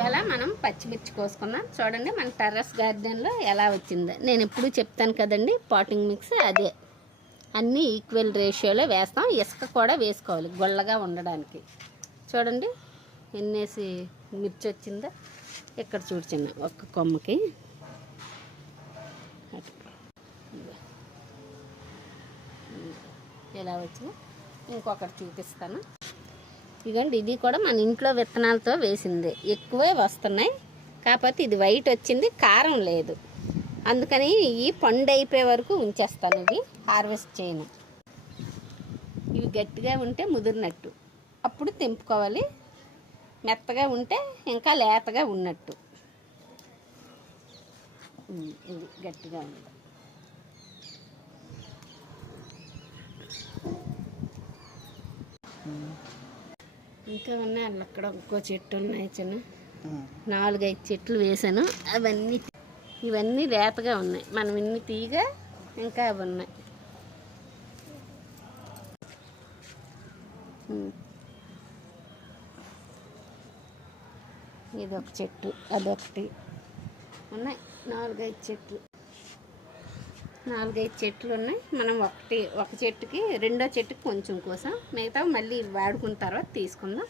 ఇవాళ మనం పచ్చిమిర్చి కోసుకున్నాం. చూడండి మన టెర్రస్ గార్డెన్లో ఎలా వచ్చిందో. నేను ఎప్పుడూ చెప్తాను కదండి, పాటింగ్ మిక్స్ అదే అన్నీ ఈక్వల్ రేషియోలో వేస్తాం. ఇసుక కూడా వేసుకోవాలి గొల్లగా ఉండడానికి. చూడండి ఎన్నేసి మిర్చి వచ్చిందో. ఇక్కడ చూడ్చిన్న ఒక్క కొమ్మకి ఎలా వచ్చిందో ఇంకొకటి చూపిస్తాను. ఇదిగోండి, ఇది కూడా మన ఇంట్లో విత్తనాలతో వేసిందే. ఎక్కువే వస్తున్నాయి, కాకపోతే ఇది వైట్ వచ్చింది, కారం లేదు. అందుకని ఈ పండు అయిపోయే వరకు ఉంచేస్తాను. ఇది హార్వెస్ట్ చేయను. ఇవి గట్టిగా ఉంటే ముదిరినట్టు, అప్పుడు తెంపుకోవాలి. మెత్తగా ఉంటే ఇంకా లేతగా ఉన్నట్టు. ఇది గట్టిగా ఉంది. ఇంకా ఉన్నాయి అక్కడ. అక్కడ ఇంకో చెట్టు ఉన్నాయి, చిన్న 4-5 చెట్లు వేసాను. ఇవన్నీ లేతగా ఉన్నాయి. మనం ఇన్ని తీగా ఇంకా అవి ఉన్నాయి. ఇదొక చెట్టు, అదొకటి ఉన్నాయి. 4-5 చెట్లు, 4-5 చెట్లు ఉన్నాయి. మనం ఒక చెట్టుకి, రెండో చెట్టుకి కొంచెం కోసం, మిగతా మళ్ళీ వాడుకున్న తర్వాత తీసుకుందాం.